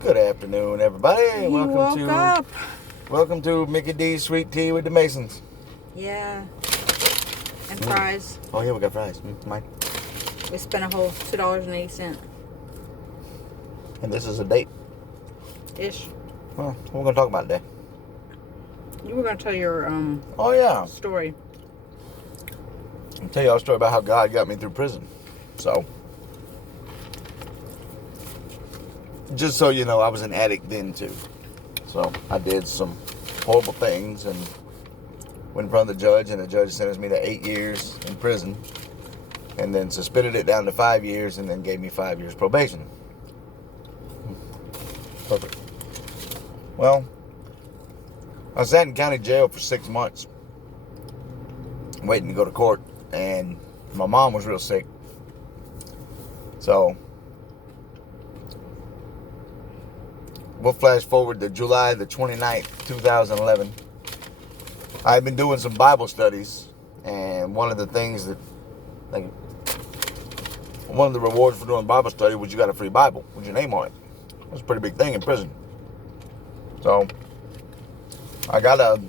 Good afternoon, everybody. You woke up. Welcome to Mickey D's Sweet Tea with the Masons. Yeah. And fries. Oh yeah, we got fries. Mike. We spent a whole $2.80. And this is a date. Ish. Well, what we're gonna talk about today? You were gonna tell your Oh yeah. story. I'll tell you a story about how God got me through prison. So, just so you know, I was an addict then too. So I did some horrible things and went in front of the judge, and the judge sentenced me to 8 years in prison, and then suspended it down to 5 years, and then gave me 5 years probation. Perfect. Well, I sat in county jail for 6 months, waiting to go to court, and my mom was real sick. So, we'll flash forward to July the 29th, 2011. I've been doing some Bible studies, and one of the things that, one of the rewards for doing Bible study was you got a free Bible with your name on it. That's a pretty big thing in prison. So, I got a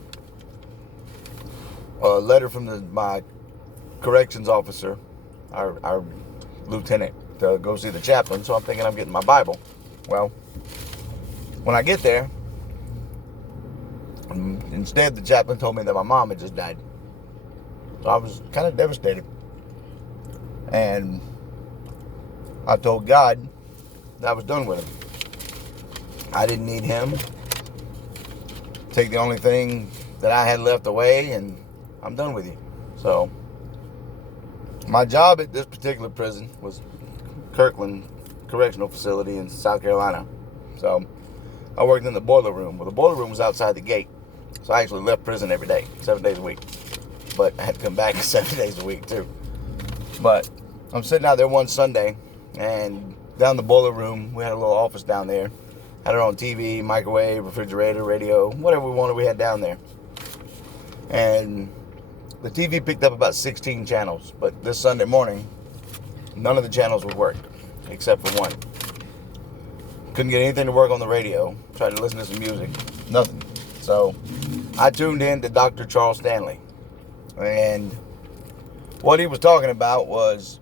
letter from my corrections officer, our lieutenant, to go see the chaplain, so I'm thinking I'm getting my Bible. Well, when I get there, instead the chaplain told me that my mom had just died. So I was kind of devastated. And I told God that I was done with him. I didn't need him. Take the only thing that I had left away, and I'm done with you. So, my job at this particular prison was Kirkland Correctional Facility in South Carolina. So, I worked in the boiler room. Well, the boiler room was outside the gate. So, I actually left prison every day, 7 days a week. But I had to come back 7 days a week, too. But I'm sitting out there one Sunday, and down the boiler room, we had a little office down there. Had our own TV, microwave, refrigerator, radio, whatever we wanted, we had down there. And the TV picked up about 16 channels. But this Sunday morning, none of the channels would work, except for one. Couldn't get anything to work on the radio. Tried to listen to some music. Nothing. So I tuned in to Dr. Charles Stanley. And what he was talking about was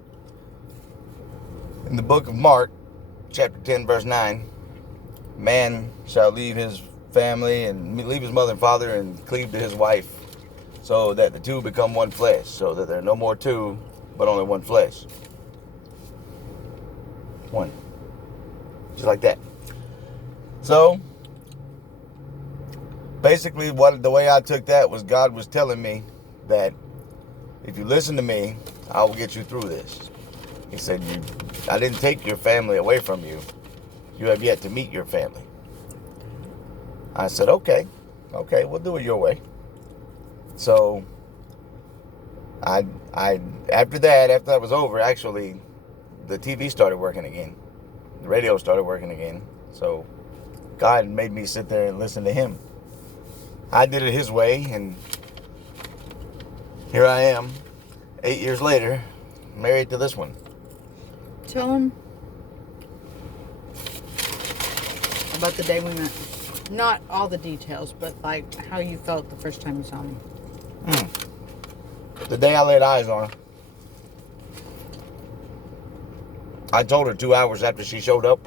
in the book of Mark, chapter 10, verse 9, man shall leave his family and leave his mother and father and cleave to his wife, so that the two become one flesh, so that there are no more two, but only one flesh. One. Just like that. So, basically the way I took that was God was telling me that if you listen to me, I will get you through this. He said, I didn't take your family away from you. You have yet to meet your family. I said, okay, we'll do it your way. So, after that was over, actually, the TV started working again. The radio started working again. So, God made me sit there and listen to him. I did it his way, and here I am, 8 years later, married to this one. Tell him about the day we met. Not all the details, but like how you felt the first time you saw me. The day I laid eyes on her, I told her 2 hours after she showed up.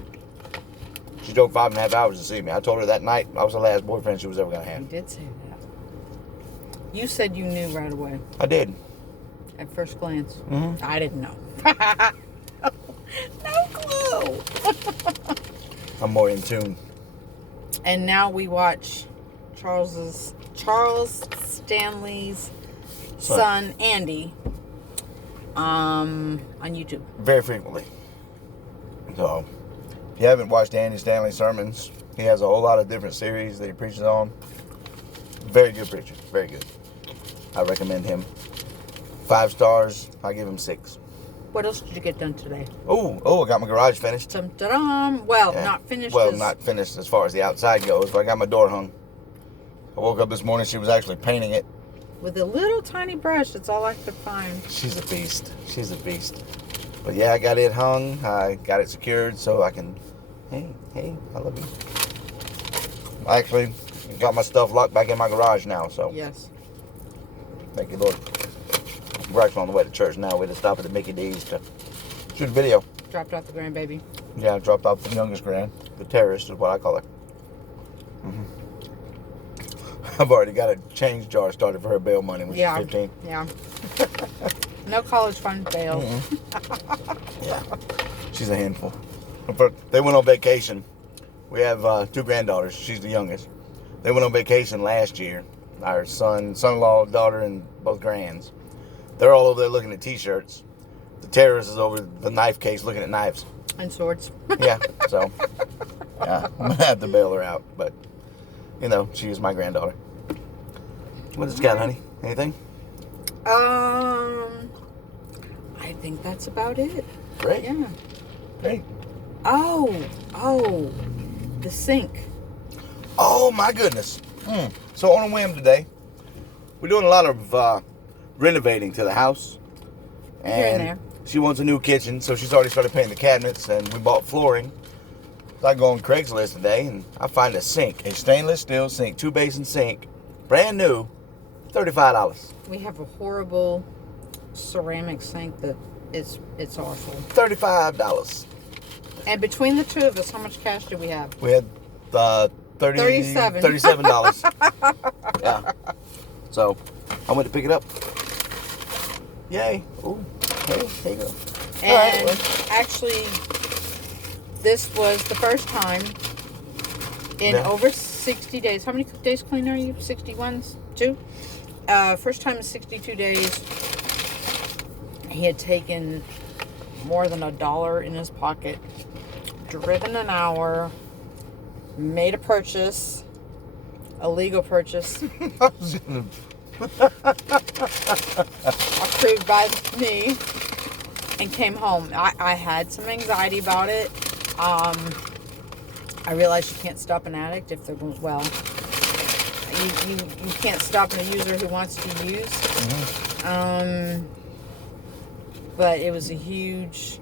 She drove 5.5 hours to see me. I told her that night I was the last boyfriend she was ever going to have. You did say that. You said you knew right away. I did. At first glance. Mm-hmm. I didn't know. No clue. I'm more in tune. And now we watch Charles Stanley's son Andy on YouTube. Very frequently. So, if you haven't watched Andy Stanley's sermons, he has a whole lot of different series that he preaches on. Very good preacher. Very good. I recommend him. 5 stars. I give him 6. What else did you get done today? Oh, I got my garage finished. Dum-da-dum. Well, yeah. Not finished. Well, not finished as far as the outside goes, but I got my door hung. I woke up this morning, she was actually painting it. With a little tiny brush, that's all I could find. She's a beast. But yeah, I got it hung. I got it secured so I can Hey, I love you. I actually got my stuff locked back in my garage now, so. Yes. Thank you, Lord. We're actually on the way to church now. We had to stop at the Mickey D's to shoot a video. Dropped off the grandbaby. Yeah, I dropped off the youngest grand. The terrorist is what I call her. I've already got a change jar started for her bail money when she's 15. Yeah. No college fund bail. Yeah. She's a handful. But they went on vacation. We have 2 granddaughters. She's the youngest. They went on vacation last year. Our son-in-law, daughter, and both grands. They're all over there looking at T-shirts. The terrorist is over the knife case looking at knives. And swords. Yeah, so yeah, I'm going to have to bail her out. But, you know, she is my granddaughter. What has got, honey? Anything? I think that's about it. Great. Yeah. Great. Oh, the sink. Oh, my goodness. So on a whim today, we're doing a lot of renovating to the house. Here and there. She wants a new kitchen, so she's already started painting the cabinets, and we bought flooring. So I go on Craigslist today, and I find a sink, a stainless steel sink, 2-basin sink, brand new, $35. We have a horrible ceramic sink that it's awful. $35. And between the two of us, how much cash do we have? We had $37. Yeah. So I went to pick it up. Yay. Ooh. Hey, there you go. And actually, this was the first time in over 60 days. How many days clean are you? 61? 2? First time in 62 days, he had taken more than $1 in his pocket, driven an hour, made a purchase, a legal purchase, approved by me, and came home. I had some anxiety about it. I realized you can't stop an addict if they're, well, you can't stop a user who wants to use. But it was a huge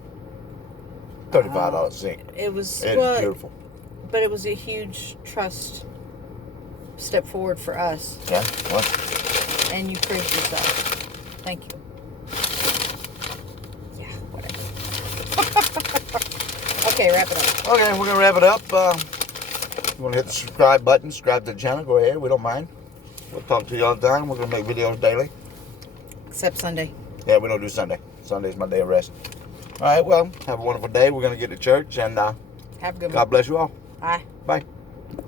$35 sink. It was beautiful. But it was a huge trust step forward for us. Yeah. Well. And you proved yourself. Thank you. Yeah, whatever. Okay, wrap it up. Okay, we're gonna wrap it up. You want to hit the subscribe button, subscribe to the channel, go ahead. We don't mind. We'll talk to you all the time. We're gonna make videos daily. Except Sunday. Yeah, we don't do Sunday. Sunday's my day of rest. All right, well, have a wonderful day. We're gonna get to church, and have a good one. God bless you all. Bye. Bye.